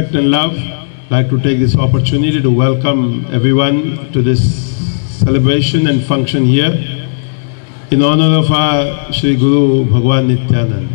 respect and love, I'd like to take this opportunity to welcome everyone to this celebration and function here in honor of our Sri Guru Bhagwan Nityanand.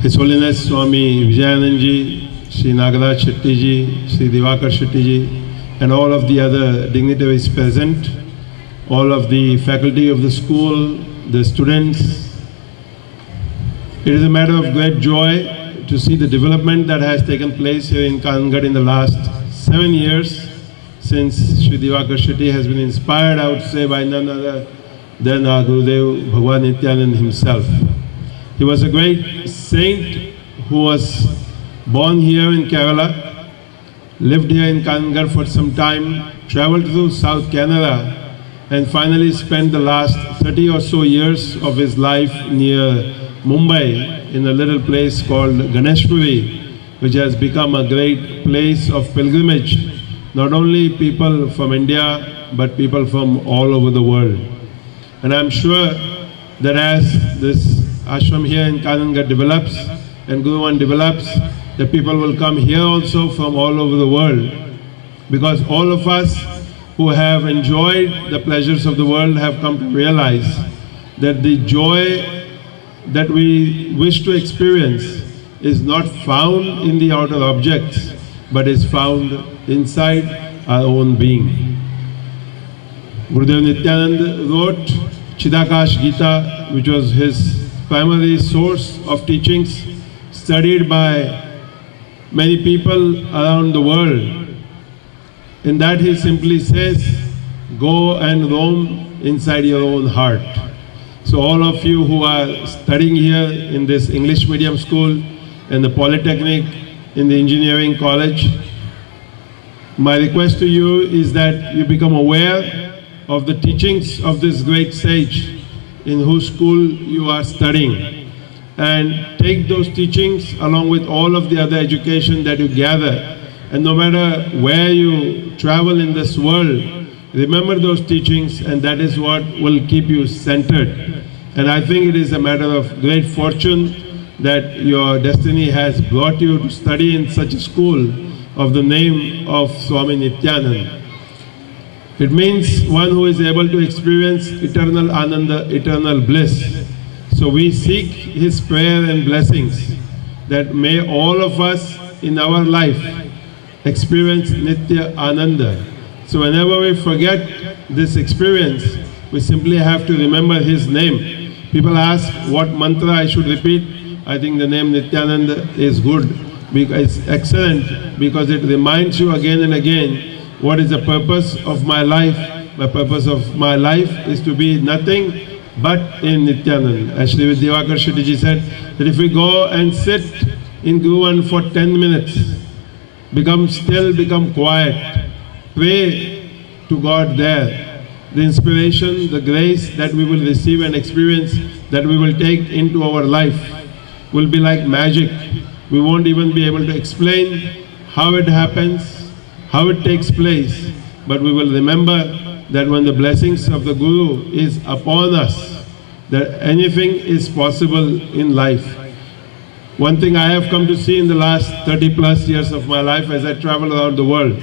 His Holiness Swami Vijayanand Ji, Sri Nagaraj Shetty Ji, Sri Divakar Shetty Ji, and all of the other dignitaries present, all of the faculty of the school, the students. It is a matter of great joy to see the development that has taken place here in Kanangad in the last 7 years, since Sri Divakar Shetty has been inspired, I would say, by none other than our Gurudev Bhagwan Nityanand himself. He was a great saint who was born here in Kerala, lived here in Kanangad for some time, traveled through South Canada, and finally spent the last 30 or so years of his life near Mumbai in a little place called Ganeshpuri, which has become a great place of pilgrimage, not only people from India, but people from all over the world. And I'm sure that as this ashram here in Kanangad develops and Guruvan develops, the people will come here also from all over the world, because all of us who have enjoyed the pleasures of the world have come to realize that the joy that we wish to experience is not found in the outer objects, but is found inside our own being. Gurudev Nityanand wrote Chidakash Gita, which was his primary source of teachings, studied by many people around the world. In that he simply says, go and roam inside your own heart. So all of you who are studying here in this English medium school, in the Polytechnic, in the engineering college, my request to you is that you become aware of the teachings of this great sage in whose school you are studying, and take those teachings along with all of the other education that you gather. And no matter where you travel in this world, remember those teachings, and that is what will keep you centered. And I think it is a matter of great fortune that your destiny has brought you to study in such a school of the name of Swami Nityanand. It means one who is able to experience eternal ananda, eternal bliss. So we seek his prayer and blessings that may all of us in our life experience Nitya Ananda. So whenever we forget this experience, we simply have to remember his name. People ask what mantra I should repeat. I think the name Nityananda is good, because it's excellent, because it reminds you again and again what is the purpose of my life. The purpose of my life is to be nothing but in Nityanand. As Sri Divakar Shetty Ji said, that if we go and sit in Guruvan for 10 minutes, become still, become quiet, pray to God there, the inspiration, the grace that we will receive and experience, that we will take into our life, will be like magic. We won't even be able to explain how it happens, how it takes place, but we will remember that when the blessings of the Guru is upon us, that anything is possible in life. One thing I have come to see in the last 30 plus years of my life as I travel around the world,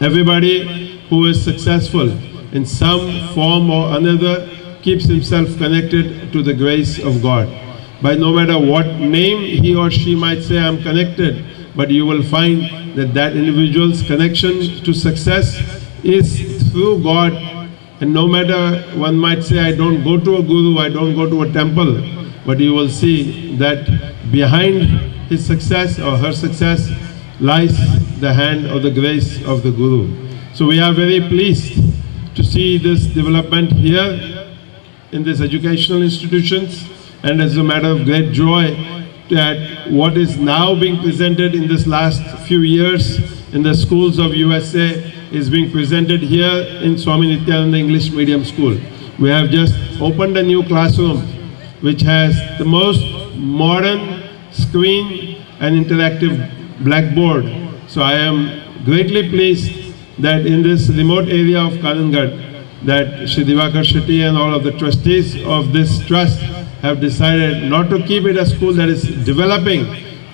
everybody who is successful in some form or another keeps himself connected to the grace of God. By no matter what name he or she might say, I'm connected, but you will find that that individual's connection to success is through God. And no matter, one might say, I don't go to a guru, I don't go to a temple, but you will see that behind his success or her success lies the hand or the grace of the Guru. So we are very pleased to see this development here in these educational institutions, and as a matter of great joy that what is now being presented in this last few years in the schools of USA is being presented here in Swami Nityananda English Medium School. We have just opened a new classroom which has the most modern screen and interactive blackboard. So I am greatly pleased that in this remote area of Kanangad, that Sri Divakar Shetty and all of the trustees of this trust have decided not to keep it a school that is developing,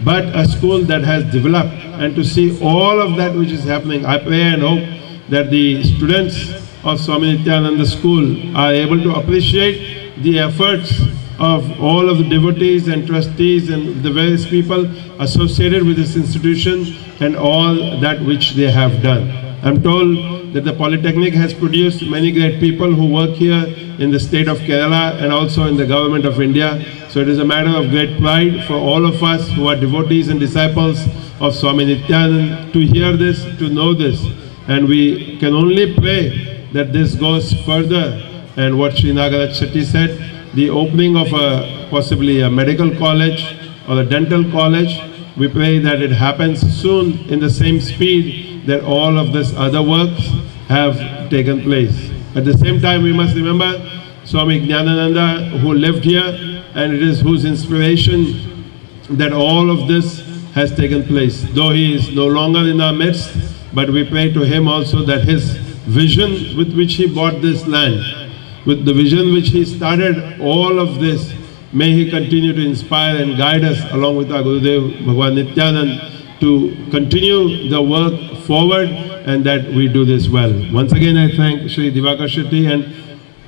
but a school that has developed. And to see all of that which is happening, I pray and hope that the students of Swami Nityananda School are able to appreciate the efforts of all of the devotees and trustees and the various people associated with this institution and all that which they have done. I'm told that the Polytechnic has produced many great people who work here in the state of Kerala and also in the government of India. So it is a matter of great pride for all of us who are devotees and disciples of Swami Nityananda to hear this, to know this. And we can only pray that this goes further. And what Sri Nagaraj Shetty said, the opening of possibly a medical college or a dental college, we pray that it happens soon in the same speed that all of this other works have taken place. At the same time, we must remember Swami Jnanananda, who lived here, and it is whose inspiration that all of this has taken place. Though he is no longer in our midst, but we pray to him also that his vision with which he bought this land, with the vision which he started all of this, may he continue to inspire and guide us along with our Gurudev Bhagwan Nityanand to continue the work forward, and that we do this well. Once again, I thank Sri Divakar Shetty and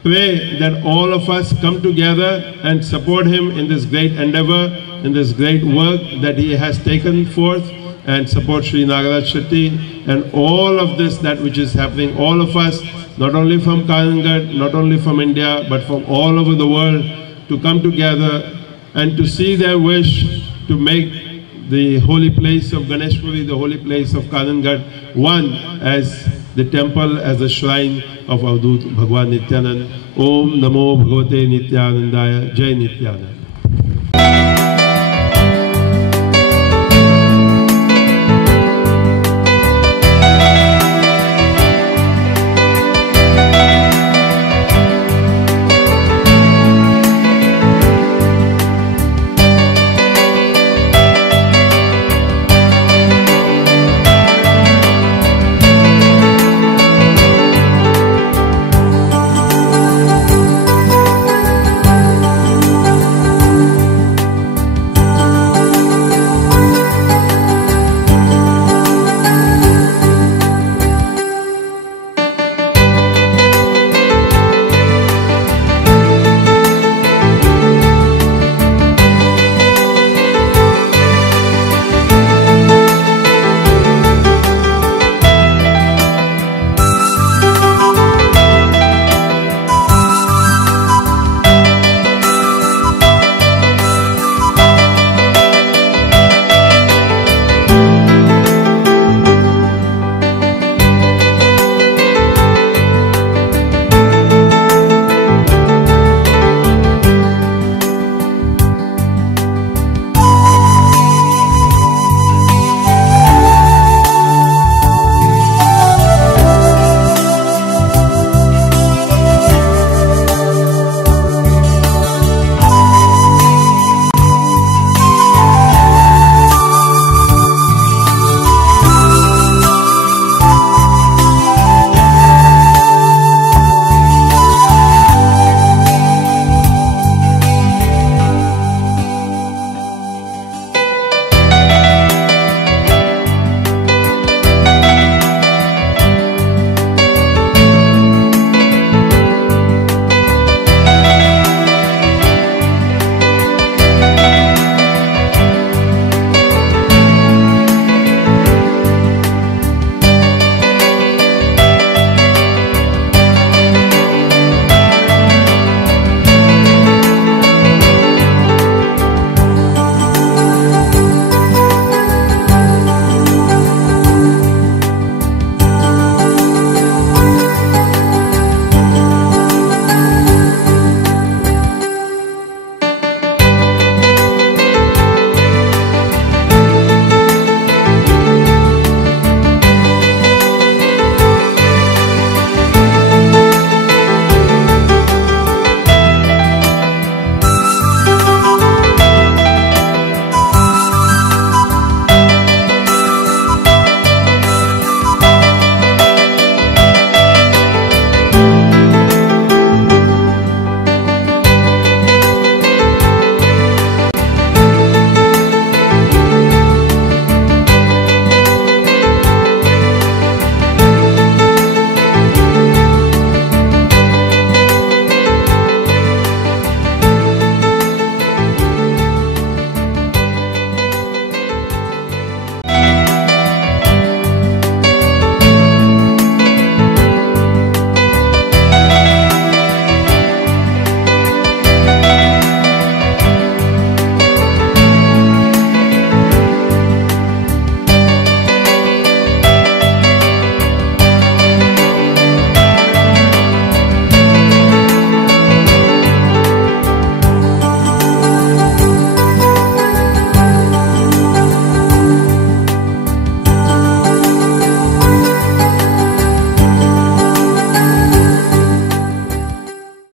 pray that all of us come together and support him in this great endeavor, in this great work that he has taken forth, and support Sri Nagaraj Shetty and all of this that which is happening, all of us, not only from Kanangad, not only from India, but from all over the world, to come together and to see their wish to make the holy place of Ganeshpuri, the holy place of Kanangad, one as the temple, as the shrine of Avadut Bhagwan Nityanand. Om Namo Bhagavate Nityanandaya. Jai Nityanand.